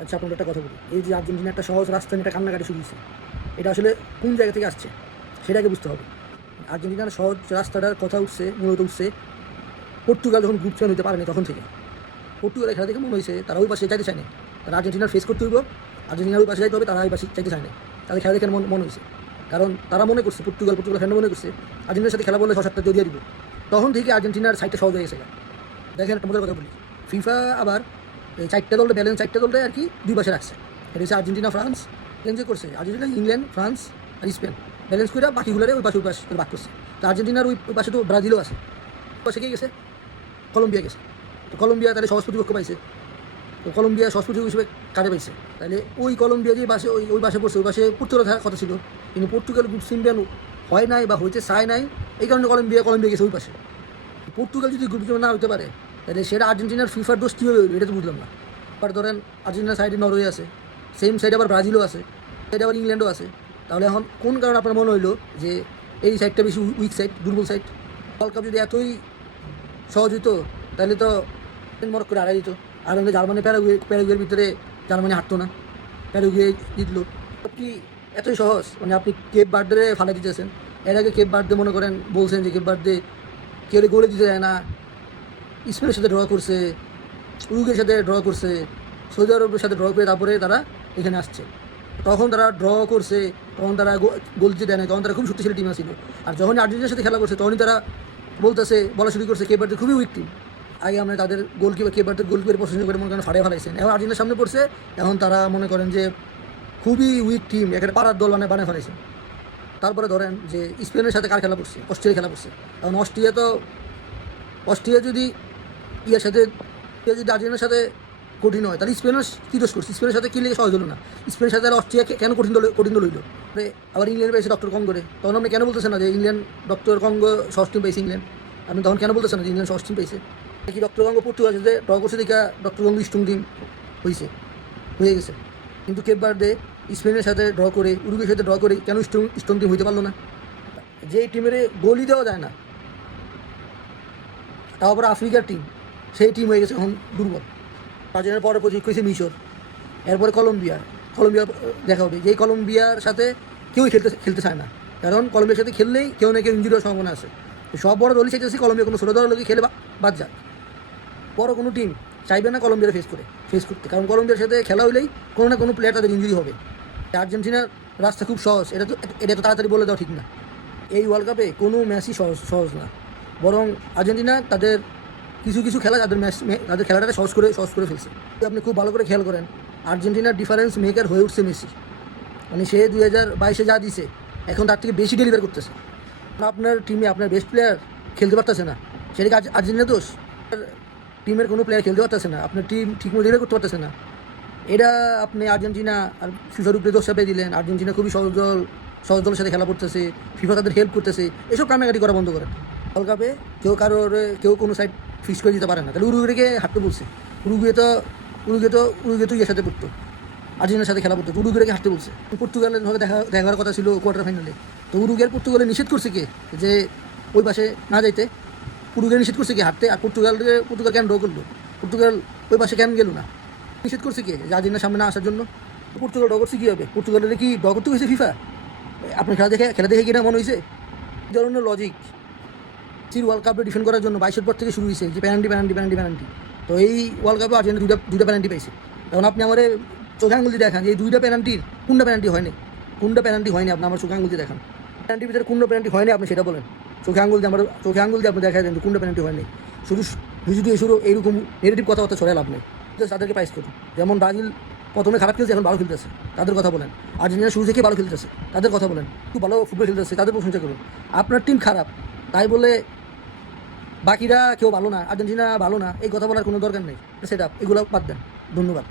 আচ্ছা, আপনাদের একটা কথা বলি। এই যে আর্জেন্টিনা একটা সহজ রাস্তা নিয়ে একটা কান্নাকাটি শুরু হয়েছে, এটা আসলে কোন জায়গা থেকে আসছে সেটাকে বুঝতে হবে। আর্জেন্টিনার সহজ রাস্তাটার কথা মূলত উঠছে পর্তুগাল যখন গ্রুপ চ্যাম্পিয়ন হতে পারেনি তখন থেকে। পর্তুগালের খেলা দেখে মনে হয়েছে তারা ওই পাশে চাইতে চায় না, তারা আর্জেন্টিনার ফেস করতে হইব, আর্জেন্টিনার ওই পাশে যাইতে হবে, তারা ওই পাশে চাইতে চায় না। তাদের খেলা দেখে মনে হয়েছে, কারণ তারা মনে করছে পর্তুগাল ফ্যান মনে করছে আর্জেন্টিনার সাথে খেলা বললে 6-7টা দিয়ে দিব, তখন থেকে আর্জেন্টিনার সাইডটা সহজ হয়ে গেছে। দেখেন একটা মজার কথা বলি, ফিফা আবার এই চারটা দলটা আর কি দুই পাশে রাখছে। এটা হচ্ছে আর্জেন্টিনা ফ্রান্স যে করছে, আর্জেন্টিনা ইংল্যান্ড ফ্রান্স আর স্পেন ব্যালেন্স করে বাকিগুলোরে ওই পাশে করে ভাগ করছে। তো আর্জেন্টিনার ওই পাশে তো ব্রাজিলও আছে, ওই পাশে কে গেছে? কলম্বিয়া গেছে। তো কলম্বিয়া তাহলে সহজ প্রতিপক্ষ পাইছে, তো কলম্বিয়া সহজ প্রতিপক্ষ হিসেবে কাজে পাইছে। তাহলে ওই কলম্বিয়া যে বাসে ওই পাশে পড়ছে, ওই পাশে পর্তুগাল থাকার কথা ছিল, কিন্তু পর্তুগাল গ্রুপ চ্যাম্পিয়ন হয় নাই বা হইতে চায় নাই, এই কারণে কলম্বিয়া গেছে ওই পাশে। পর্তুগাল যদি গ্রুপ চ্যাম্পিয়ন না হতে পারে তাহলে সেটা আর্জেন্টিনার ফিফার দোষ কীভাবে হইবে এটা তো বুঝলাম না। আবার ধরেন আর্জেন্টিনার সাইডে নরওয়ে আছে, সেম সাইডে আবার ব্রাজিলও আছে, সাইডে আবার ইংল্যান্ডও আছে। তাহলে এখন কোন কারণে আপনার মনে হইলো যে এই সাইডটা বেশি উইক সাইড, দুর্বল সাইড? ওয়ার্ল্ড কাপ যদি এতই সহজ হইতো তাহলে তো মরক করে হারাই দিত। আর আমাদের জার্মানি প্যারাগুয়ের ভিতরে জার্মানি হাঁটতো না, প্যারাগুয়ে জিতলো। কি এতই সহজ? মানে আপনি কেপ বার্থডে ফালাই দিতেছেন। এর আগে কেপ বার্থডে মনে করেন বলছেন যে কেপ বার্থডে কেউ গোলে দিতে যায় না, স্পেনের সাথে ড্র করছে, উরুগুয়ের সাথে ড্র করছে, সৌদি আরবের সাথে ড্র করে তারপরে তারা এখানে আসছে। তখন তারা ড্র করছে, তখন তারা গোল দিতে দেয় না, তখন তারা খুব শক্তিশালী টিম ছিল। আর যখনই আর্জেন্টিনার সাথে খেলা করছে তখনই তারা বলা শুরু করছে কেপ বার্থডে খুবই উইক টিম। আগে আমরা তাদের কেপ বার্থের গোলকিপার প্রশংসা করে মনে করেন ফাড়ে ফেলাইছেন, এখন আর্জেন্টিনার সামনে পড়ছে, এখন তারা মনে করেন যে খুবই উইক টিম, একটা পাড়ার দল বানিয়ে ফেলাইছেন। তারপরে ধরেন যে স্পেনের সাথে কার খেলা পড়ছে? অস্ট্রেলিয়া খেলা পড়ছে। এখন অস্ট্রিয়া যদি আর্জেন্টিনার সাথে কঠিন হয় তাহলে স্পেনের কী দোষ করছে? স্পেনের সাথে কী লেগে সহজ হলো না? স্পেনের সাথে অস্ট্রিয়া কেন কঠিন দল হইলো? আবার ইংল্যান্ড পেয়েছে ডক্টর কঙ্গোরে, তখন আপনি কেন বলতেছেন না যে ইংল্যান্ড ডক্টর কঙ্গো সহজ টিম পেয়েছে ইংল্যান্ড? আপনি তখন কেন বলতেছেন না যে ইংল্যান্ড সহজ টিম পেয়েছে? কি ডক্টর কঙ্গো পর্তুগাল সাথে ড্র করছে দেখা ডক্টর কঙ্গো স্ট্রং টিম হয়ে গেছে? কিন্তু কেপ বার্থডে স্পেনের সাথে ড্র করে, উরুগুয়ের সাথে ড্র করে কেন স্ট্রং টিম হইতে পারলো না? যে টিমের গোলই দেওয়া যায় না, তাও আবার আফ্রিকার টিম, সেই টিম হয়ে গেছে এখন দুর্বল। আর্জেন্টিনার পরে প্রতিপক্ষ হয়েছে মিশর, এরপরে কলম্বিয়া দেখা হবে। যেই কলম্বিয়ার সাথে কেউই খেলতে চায় না, কারণ কলম্বিয়ার সাথে খেললেই কেউ না কেউ ইঞ্জুরি হওয়ার সম্ভাবনা আছে। সব বড় দলই চাইতেছি কলম্বিয়া কোনো ছোটো দলের লোকে খেলে বাদ যাক। বড় কোনো টিম চাইবে না কলম্বিয়ার ফেস করতে, কারণ কলম্বিয়ার সাথে খেলা হলেই কোনো না কোনো প্লেয়ার তাদের ইঞ্জুরি হবে। আর্জেন্টিনার রাস্তা খুব সহজ, এটা তো তাড়াতাড়ি বলে দেওয়া ঠিক না। এই ওয়ার্ল্ড কাপে কোনো ম্যাচই সহজ না, বরং আর্জেন্টিনা তাদের কিছু খেলা তাদের খেলাটাকে সহজ করে ফেলছে। আপনি খুব ভালো করে খেয়াল করেন, আর্জেন্টিনার ডিফারেন্স মেকার হয়ে উঠছে মেসি। মানে সে 2022-এ যা দিছে এখন তার থেকে বেশি ডেলিভার করতেছে। আপনার টিমে আপনার বেস্ট প্লেয়ার খেলতে পারতেছে না, সেটাকে আর্জেন্টিনার দোষ? টিমের কোনো প্লেয়ার খেলতে পারতেছে না, আপনার টিম ঠিকমতো ডেলিভার করতে পারতেছে না, এটা আপনি আর্জেন্টিনা আর ফিফার উপরে দোষ চাপিয়ে দিলেন। আর্জেন্টিনা খুবই সহজ দলের সাথে খেলা করতেছে, ফিফা তাদের হেল্প করতেছে, এসব কান্নাকাটি করা বন্ধ করেন। ওয়ার্ল্ড কাপে কেউ কোনো সাইড ফিক্স করে দিতে পারে না। তাহলে উরুগুয়েকে হাঁটতে বলছে, উরুগুয়ে তো ইয়ের সাথে পড়তো, আর্জেন্টিনার সাথে খেলা করতো, উরুগুয়েকে হাঁটতে বলছে। পর্তুগালের সাথে দেখার কথা ছিল কোয়ার্টার ফাইনালে, তো পর্তুগালে নিষেধ করছে কে যে ওই পাশে না যাইতে? উরুগুয়ে নিষেধ করছে কি হাঁটতে? আর পর্তুগাল কেন ড্র করলো? পর্তুগাল ওই পাশে কেন গেল না? নিষেধ করছে কি যে আর্জেন্টিনার সামনে না আসার জন্য? পর্তুগাল ড্র করছে কী হবে? পর্তুগালের কি ড্র করতে হয়েছে ফিফা? আপনার খেলা দেখে কিনা মনে হয়েছে? এই ধরনের লজিক ওয়ার্ল্ড কাপে ডিফেন্ড করার জন্য 22-এর পর থেকে শুরু হয়েছে যে প্যানাল্টি। তো এই ওয়ার্ল্ড কাপে আর্জেন্টিনা দুইটা প্যানাল্টি পাইছে। তখন আপনি আমার চোখে আঙুল দিয়ে দেখান যে এই দুইটা প্যানাল্টির কোনটা প্যানাল্টি হয়নি? আপনি আমার চোখে আঙুল দিয়ে দেখান। প্যানাল্টির ভিতরে কোনটা প্যানাল্টি হয়নি আপনি সেটা বলেন। চোখে আঙুল দিয়ে আপনি দেখা দেন কোনটা প্যানাল্টি হয়নি। শুধু এইরকম নেগেটিভ কথাবার্তা ছড়ায় লাভ নেই। তাদেরকে প্রাইস করুন। যেমন ব্রাজিল প্রথমে খারাপ খেলছে, এখন ভালো খেলতেছে, তাদের কথা বলেন। আর্জেন্টিনা শুরু থেকে ভালো খেলতেছে, তাদের কথা বলেন। খুব ভালো ফুটবল খেলতেছে, তাদের প্রশংসা করুন। আপনার টিম খারাপ তাই বলে বাকিরা কেউ ভালো না, আর্জেন্টিনা ভালো না, এই কথা বলার কোনো দরকার নেই। সেটা এগুলো বাদ দেন। ধন্যবাদ।